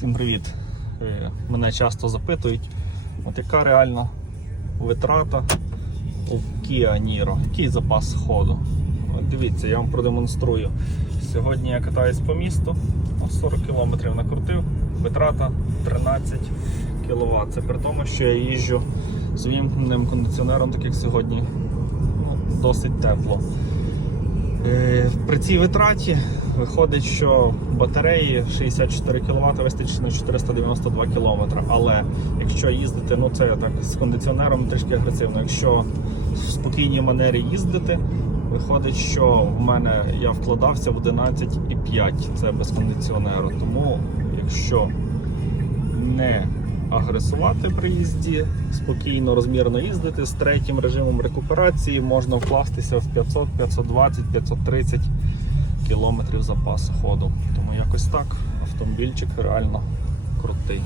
Всім привіт! Е, Мене часто запитують, от яка реальна витрата у Kia Niro, який запас ходу. От дивіться, я вам продемонструю. Сьогодні я катаюсь по місту, ну, 40 км накрутив, витрата 13 кВт. Це при тому, що я їжджу з вімкненим кондиціонером, так як сьогодні ну, досить тепло. При цій витраті виходить, що батареї 64 кВт вистачить на 492 км. Але якщо їздити, ну це так з кондиціонером трішки агресивно. Якщо в спокійній манері їздити, виходить, що в мене я вкладався в 11,5, це без кондиціонеру. Тому якщо не агресувати при їзді, спокійно, розмірно їздити з третім режимом рекуперації можна вкластися в 500, 520, 530 кілометрів запасу ходу. Тому якось так автомобільчик реально крутий.